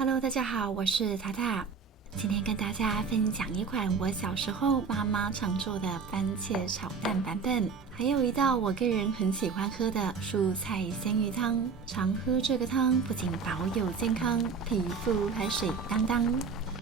Hello， 大家好，我是塔塔。今天跟大家分享一款我小时候妈妈常做的番茄炒蛋版本，还有一道我个人很喜欢喝的蔬菜鲜鱼汤。常喝这个汤不仅保有健康，皮肤还水当当。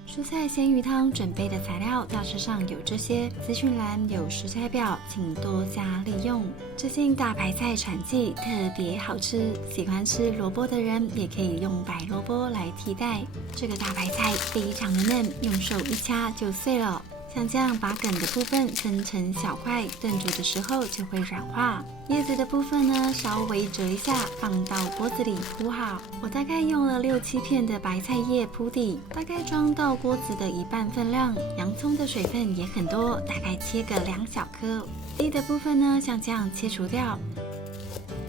蔬菜鲜鱼汤准备的材料大致上有这些，资讯栏有食材表，请多加利用。最近大白菜产季，特别好吃，喜欢吃萝卜的人也可以用白萝卜来替代。这个大白菜非常的嫩，用手一掐就碎了。像这样把梗的部分分成小块，炖煮的时候就会软化。叶子的部分呢，稍微折一下，放到锅子里铺好。我大概用了6-7片的白菜叶铺底，大概装到锅子的一半分量。洋葱的水分也很多，大概切个2小颗。地的部分呢，像这样切除掉。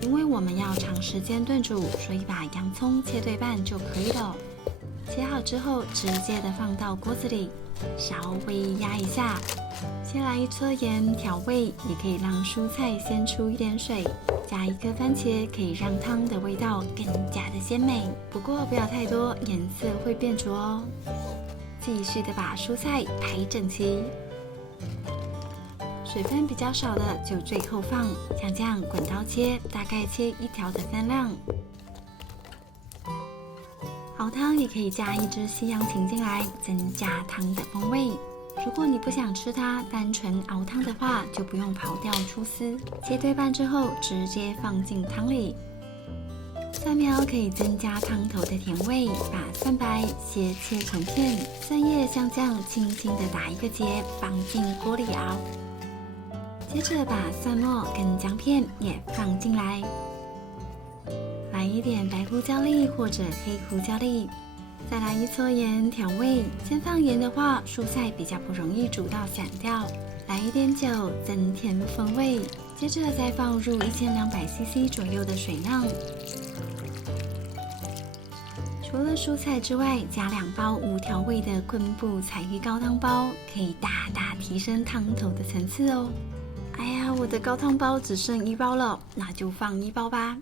因为我们要长时间炖煮，所以把洋葱切对半就可以了。切好之后，直接的放到锅子里，稍微压一下，先来1撮盐调味，也可以让蔬菜先出一点水，加1颗番茄，可以让汤的味道更加的鲜美。不过不要太多，颜色会变浊哦。继续的把蔬菜排整齐，水分比较少的就最后放，像这样滚刀切，大概切1条的分量。熬汤也可以加1只西洋芹进来，增加汤的风味。如果你不想吃它单纯熬汤的话，就不用刨掉出丝。切对半之后，直接放进汤里。蒜苗可以增加汤头的甜味，把蒜白切成片，蒜叶像这样轻轻的打1个结，放进锅里熬。接着把蒜末跟姜片也放进来。来1点白胡椒粒或者黑胡椒粒，再来1撮盐调味。先放盐的话，蔬菜比较不容易煮到散掉。来1点酒增添风味，接着再放入1200cc 左右的水量。除了蔬菜之外，加2包无调味的昆布彩鱼高汤包，可以大大提升汤头的层次哦。哎呀，我的高汤包只剩1包了，那就放1包吧。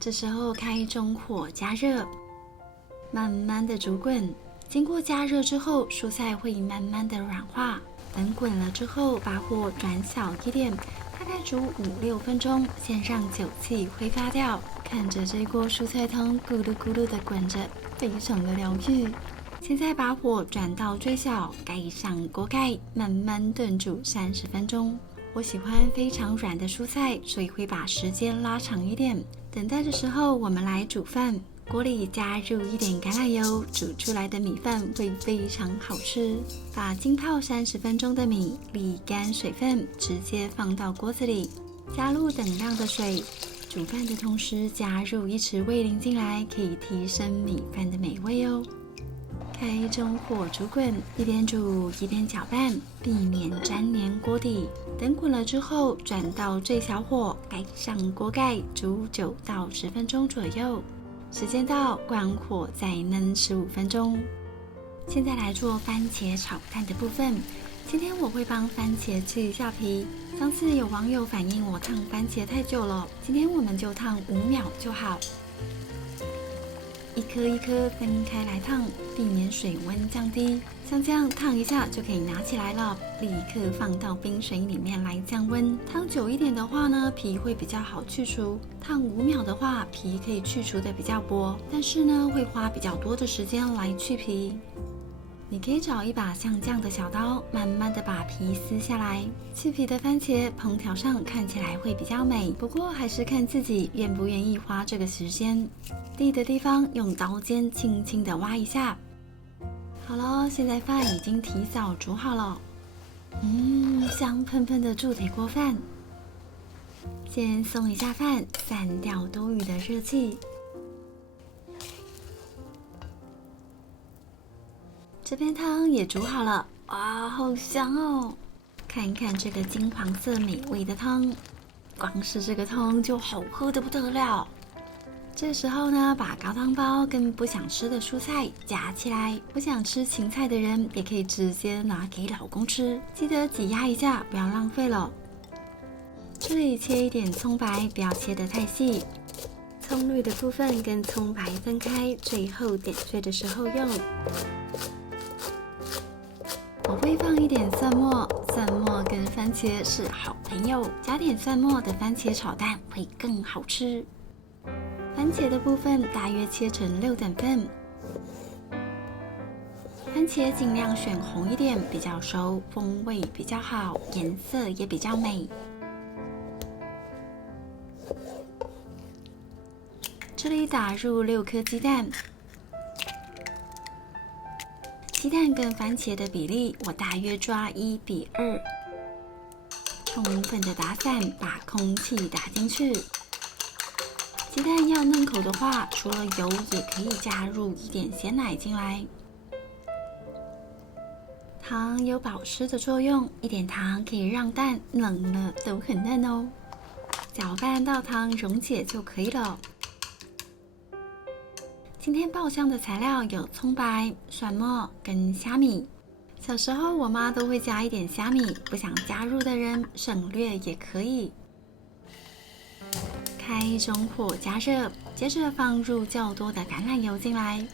这时候开中火加热，慢慢的煮滚。经过加热之后，蔬菜会慢慢的软化。等滚了之后，把火转小一点，大概煮5-6分钟，先让酒气挥发掉。看着这锅蔬菜汤咕噜咕噜的滚着，非常的疗愈。现在把火转到最小，盖上锅盖，慢慢炖煮30分钟。我喜欢非常软的蔬菜，所以会把时间拉长一点。等待的时候，我们来煮饭。锅里加入1点橄榄油，煮出来的米饭会非常好吃。把浸泡30分钟的米沥干水分，直接放到锅子里，加入等量的水。煮饭的同时加入1匙味淋进来，可以提升米饭的美味哦。开中火煮滚，一边煮一边搅拌，避免粘连锅底。等滚了之后，转到最小火，盖上锅盖，煮9到10分钟左右。时间到，关火再焖15分钟。现在来做番茄炒蛋的部分。今天我会帮番茄去一下皮。上次有网友反映我烫番茄太久了，今天我们就烫5秒就好。1颗1颗分开来烫，避免水温降低。像这样烫一下就可以拿起来了，立刻放到冰水里面来降温。烫久一点的话呢，皮会比较好去除；烫5秒的话，皮可以去除的比较薄，但是呢，会花比较多的时间来去皮。你可以找一把像这样的小刀，慢慢的把皮撕下来。去皮的番茄烹调上看起来会比较美，不过还是看自己愿不愿意花这个时间。蒂的地方用刀尖轻轻的挖一下。好了，现在饭已经提早煮好了。香喷喷的铸铁锅饭。先松一下饭，散掉多余的热气。这边汤也煮好了，哇，好香哦！看看这个金黄色美味的汤，光是这个汤就好喝得不得了。这时候呢，把高汤包跟不想吃的蔬菜夹起来。不想吃芹菜的人也可以直接拿给老公吃，记得挤压一下，不要浪费了。这里切1点葱白，不要切得太细。葱绿的部分跟葱白分开，最后点缀的时候用。我会放一点蒜末，蒜末跟番茄是好朋友，加点蒜末的番茄炒蛋会更好吃。番茄的部分大约切成6等份，番茄尽量选红一点，比较熟，风味比较好，颜色也比较美。这里打入6颗鸡蛋，鸡蛋跟番茄的比例我大约抓1:2，充分的打散，把空气打进去。鸡蛋要嫩口的话，除了油也可以加入一点鲜奶进来。糖有保湿的作用，一点糖可以让蛋冷了都很嫩哦。搅拌到糖溶解就可以了。今天爆香的材料有葱白、蒜末跟虾米。小时候我妈都会加一点虾米，不想加入的人省略也可以。开中火加热，接着放入较多的橄榄油进来。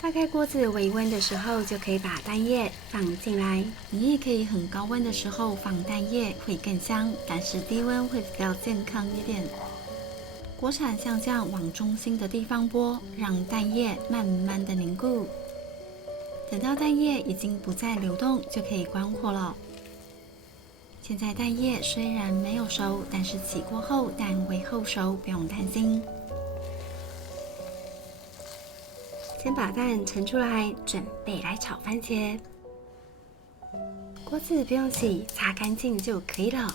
大概锅子微温的时候，就可以把蛋液放进来。你也可以很高温的时候放蛋液，会更香，但是低温会比较健康一点。锅铲像这样往中心的地方拨，让蛋液慢慢的凝固。等到蛋液已经不再流动，就可以关火了。现在蛋液虽然没有熟，但是起锅后蛋为后熟，不用担心。先把蛋盛出来，准备来炒番茄。锅子不用洗，擦干净就可以了。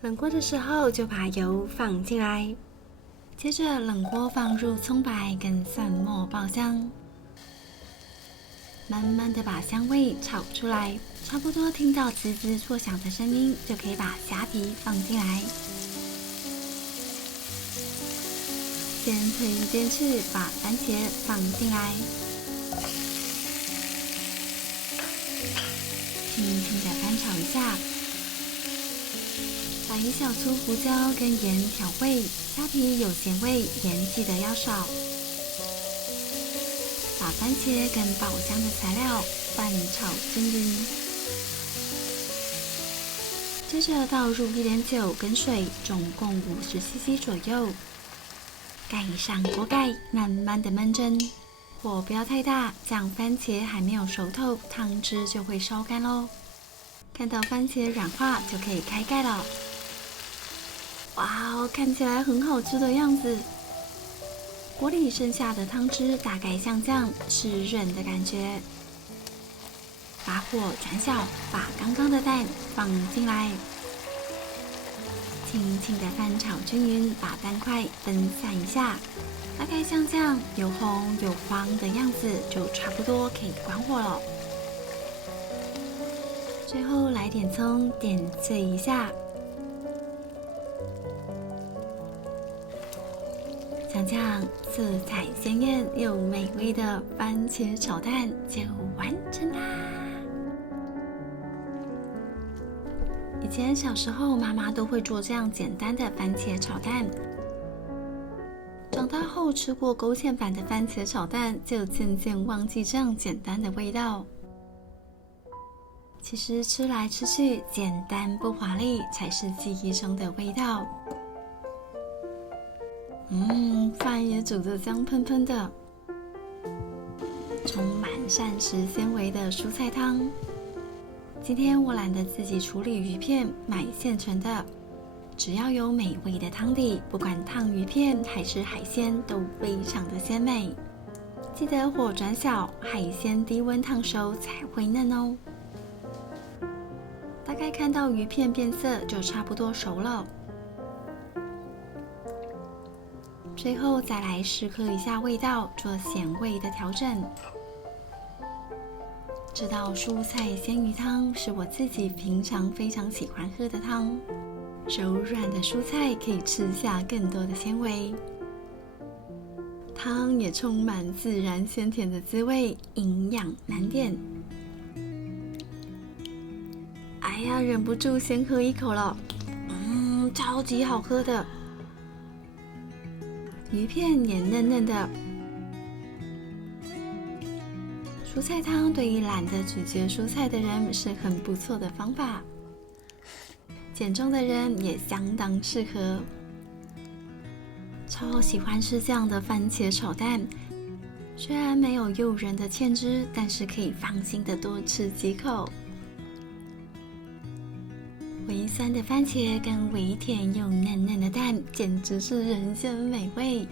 冷锅的时候就把油放进来，接着冷锅放入葱白跟蒜末爆香，慢慢的把香味炒出来，差不多听到滋滋作响的声音，就可以把虾皮放进来。先推一边去，把番茄放进来，轻轻的翻炒一下，把1小撮胡椒跟盐调味，虾皮有咸味，盐记得要少。把番茄跟爆香的材料翻炒均匀，接着倒入1点酒跟水，总共50cc 左右。盖上锅盖，慢慢的焖蒸，火不要太大，这样番茄还没有熟透，汤汁就会烧干咯。看到番茄软化就可以开盖了。哇哦，看起来很好吃的样子。锅里剩下的汤汁大概像这样湿润的感觉。把火转小，把刚刚的蛋放进来。轻轻的翻炒均匀，把蛋块分散一下，大概像这样有红有黄的样子，就差不多可以关火了。最后来点葱，点缀一下，像这样色彩鲜艳又美味的番茄炒蛋就完成啦！以前小时候，妈妈都会做这样简单的番茄炒蛋。长大后吃过勾芡版的番茄炒蛋，就渐渐忘记这样简单的味道。其实吃来吃去，简单不华丽才是记忆中的味道。饭也煮得香喷喷的，充满膳食纤维的蔬菜汤。今天我懒得自己处理鱼片，买现成的。只要有美味的汤底，不管烫鱼片还是海鲜，都非常的鲜美。记得火转小，海鲜低温烫熟才会嫩哦。大概看到鱼片变色就差不多熟了。最后再来试喝一下味道，做咸味的调整。这道蔬菜鲜鱼汤是我自己平常非常喜欢喝的汤，柔软的蔬菜可以吃下更多的纤维，汤也充满自然鲜甜的滋味，营养难点。哎呀，忍不住先喝一口了，超级好喝的。鱼片也嫩嫩的。蔬菜汤对于懒得咀嚼蔬菜的人是很不错的方法，减重的人也相当适合。超喜欢吃这样的番茄炒蛋，虽然没有诱人的芡汁，但是可以放心的多吃几口。微酸的番茄跟微甜又嫩嫩的蛋，简直是人间美味。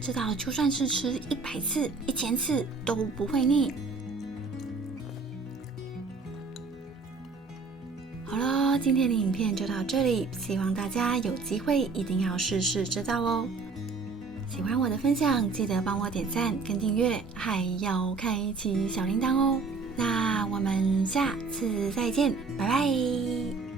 知道就算是吃100次、1000次都不会腻。好了，今天的影片就到这里，希望大家有机会一定要试试知道哦。喜欢我的分享，记得帮我点赞跟订阅，还要开启小铃铛哦。那我们下次再见，拜拜。